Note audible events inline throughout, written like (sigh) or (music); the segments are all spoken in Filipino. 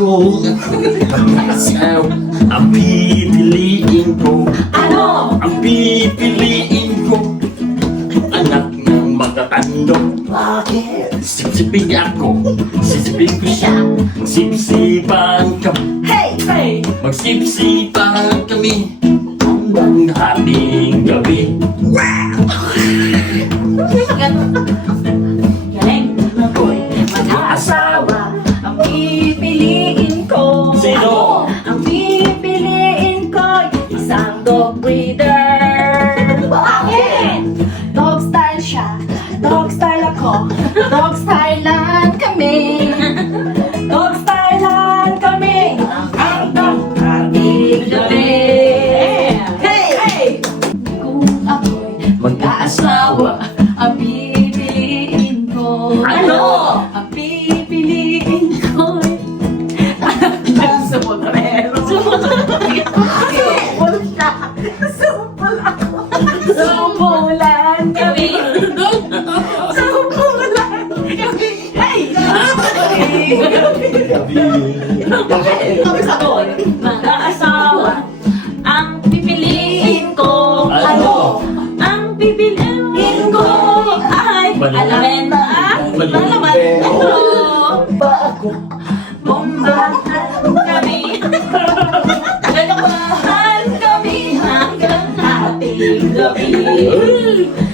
ako Mag-asaw Ang pipiliin ko. Ano? Ang pipiliin ko. Anak ng matatandong Bakit? Sipsipin ako. Sisipin ko siya. Sipsipan kami. Hey! Hey! Magsipsipan kami. Hanggang hating gabi Supol ako Supulan kami Supulan kami Ay! Tapos ako, mag-aasawa Ang pipiliin ko Ano? Ang pipiliin ko ay. Alamin na Balikan. Alaman Ano? Ba ako gabi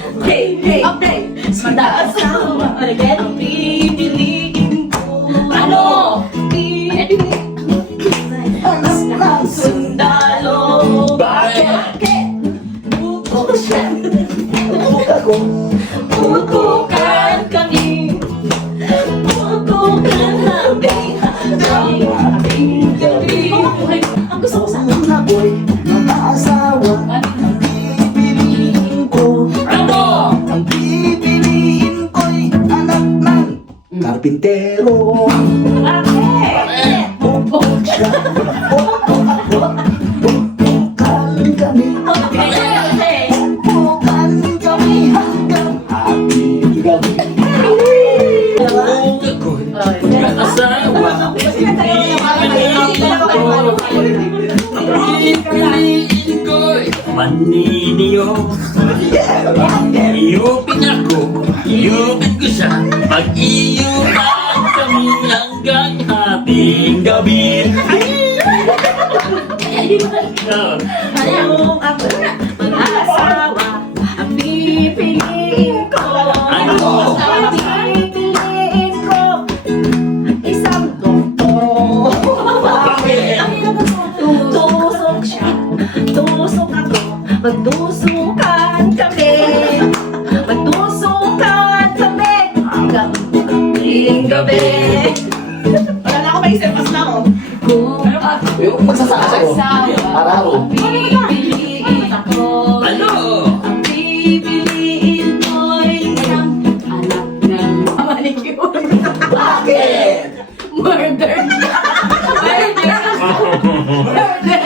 karpintero. Bakit? Bukod siya Bukod ako Bukan kami Bukan kami hanggang ating gabi Kung ako'y mag-asawa Ang pipiliin ko'y Maniniyo Iyupin ako Iyupin ko siya Mag-iyupan kami hanggang hating gabi Ayaw ako mag-asawa Ang pipiliin Araw ako Ano? Bakit? Murder. Murder. Murder.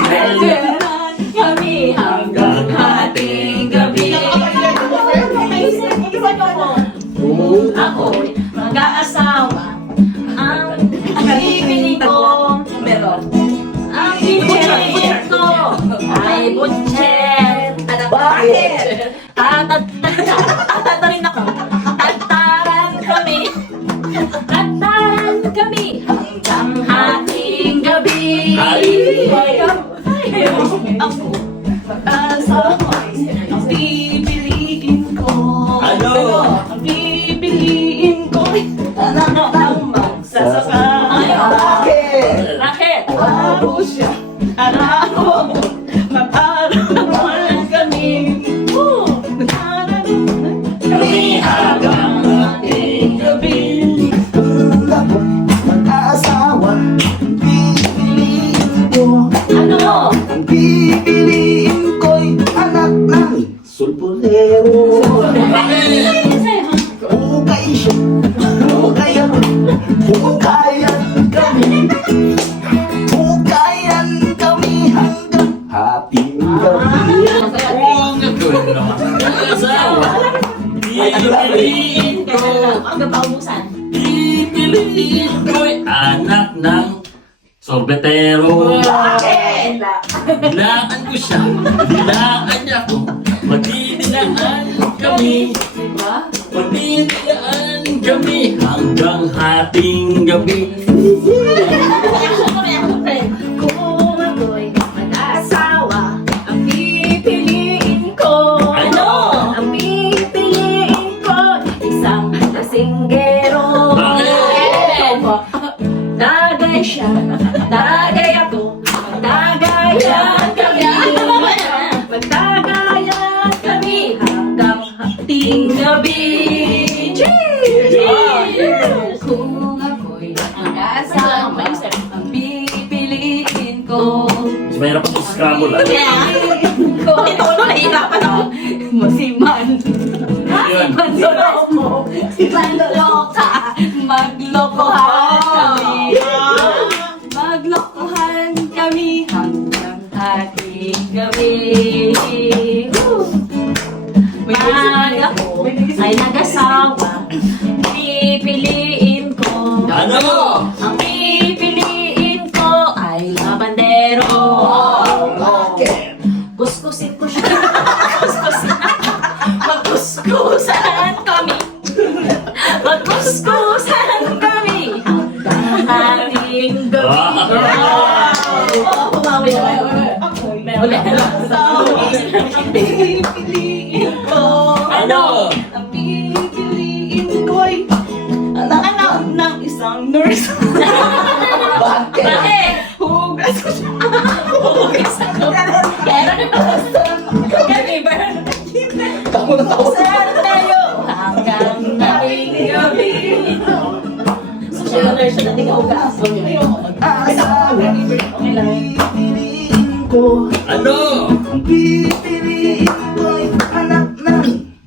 Murder. Kami hanggang ating gabi. Kung ako'y mag-aasawa, butcher. Bakit? Tatat Tatarin ako. Tataran kami. Tataran kami hanggang hating gabi. Ay. Ako, mag-asawa, ang sorbetero. Dilaan ko siya, dilaan niya ako. Magdidilaan kami, magdidilaan kami hanggang hating gabi. (laughs) siya, tagay ako, magtagayan kami. Magtagayan kami hanggang hating gabi. Cheers! Kung ako'y mag-asawa, ang pipiliin ko. Mas mahirap sa scramble ah. Ko. Ito ko nahihirapan ako. Masiman. Yun. Manloloko. Manloloka. Maglokohan kami. Ay nag-asawa, pipiliin ko. Ano? Ang pipiliin ko ay labandero. Kuskusin ko siya. Kuskusin ako. Magkuskusan kami. Magkuskusan kami. Hanggang ating gabi. Oh, kayo. May ulit. So, siya na hindi ka. Asawa Okay lang. Ano?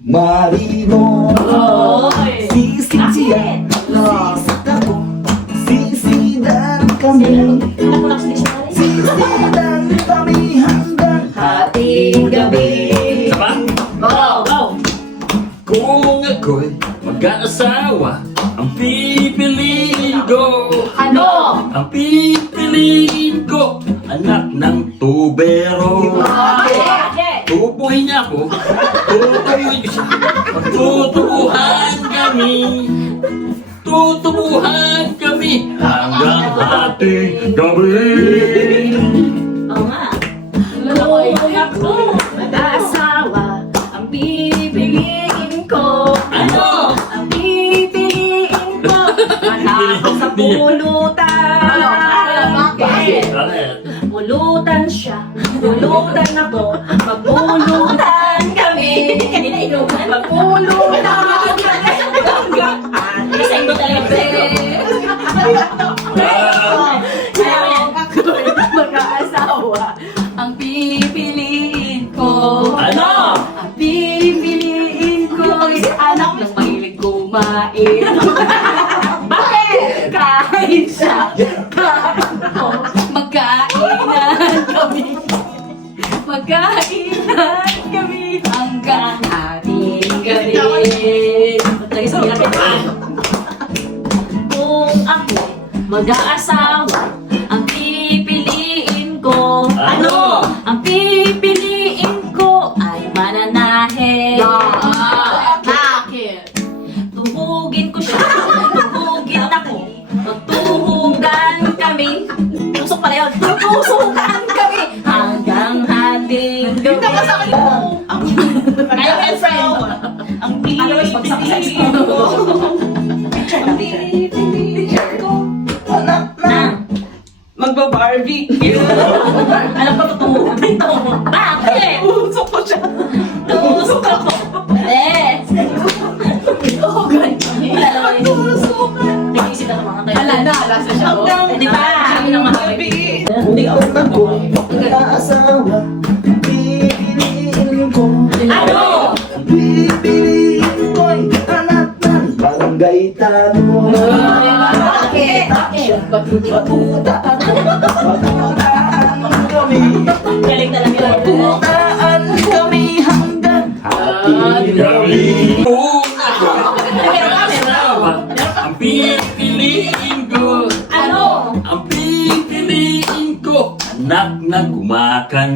Marino Oy. Ako Sisidan kami. Sisidan kami hanggang Hating gabi. Pa? Go, go. Kung ako'y mag-aasawa, ang pipiliin tubero. Bakit? Tubuhin niya ako, tutubuhin siya. Magtutubuhan kami. Tutubuhan kami hanggang ating gabi. Oo nga. Ako mag-asawa, ang pipiliin ko. Ano? Ang pipiliin ko. Matapos sa (laughs) pulutan. Siya, pulutan ako, magpulutan kami. Magpulutan Isa ito talaga. Mag-aasawa, ang pipiliin ko. Ano? Ang pipiliin ko ay anak ng mahilig kumain. Bakit? Kahit siya, mag-aasawa, ang pipiliin ko. Ano? Ang pipiliin ko ay mananahe. Bakit? Tuhugin ko siya. Tuhugin ako. Magtuhugan kami. Tusok pala yun. Tutusukan kami. Hanggang hating gabi. Hindi sa akin mo. Kaya friend. Ang Otherwise, pagsaksak ko. Alam ko totoo. Ito. Bakit? Usok ko siya. Tusok ako. Eh. Kami. Wala naman yun. Nag-iisip na sa mga tayo. Ala na, ala sa siya. oh. Eh, Di ba? Sabi ng mga Hindi ako mag-aasawa Pipiliin ko Ano? Pipiliin ko'y anak ng Barangay Tanong Bakit? Bakit? Patutaan Patutaan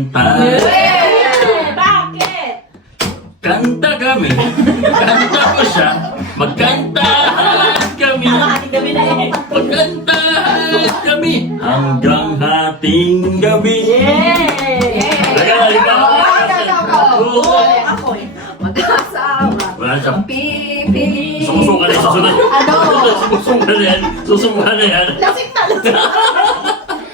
kumakanta. Eh, Bakit? Kanta kami. Kanta ko siya. Magkantahan kami. Eh. Magkantahan kami. Hanggang hating gabi. Yeah! Teka, ikaw. Oo. Ako eh. Mag-asawa. Wala siya. Pipili. Sumusuka na susunod. Ano? Sumusuka na yan. Susuka na yan. Lasing na, lasing.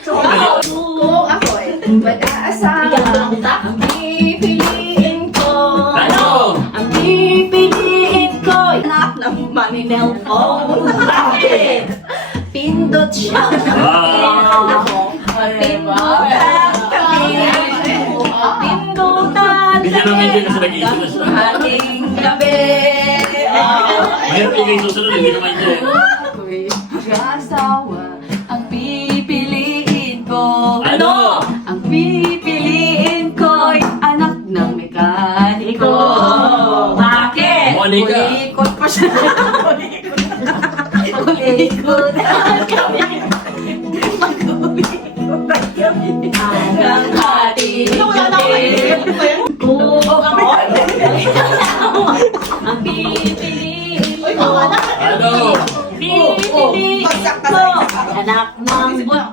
Kung ako'y mag-aasawa. Bigyan kita. Ang pipiliin ko. Ang pipiliin ko. Anak ng maninel phone. Bakit? Pindot siya. Ah. Pindutan kami. Pindutan Bigyan naman hindi kasi nag-iisip na siya. Ating gabi. Mahirap yung susunod, hindi naman niya. eh. Ako'y mag-asawa. Siya. Kami. Mag-ulikot kami. Hanggang hati Wala na ako naisip. Kung ako ang pipiliin ko. Ano? Pipiliin ko. Anak ng butchen.